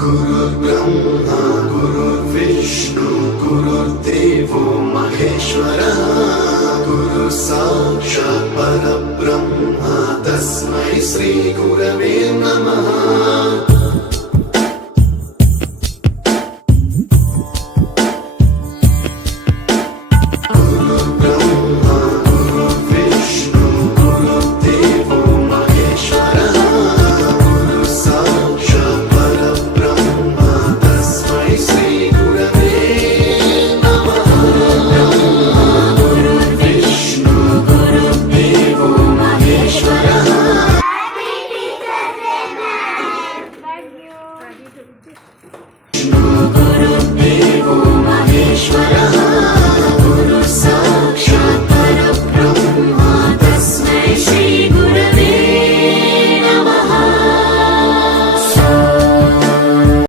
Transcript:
गुरुर्ब्रह्मा गुरुर्विष्णु गुरुर्देवो महेश्वरः गुरु साक्षात् परब्रह्म तस्मै श्री गुरवे नमः। Thank you.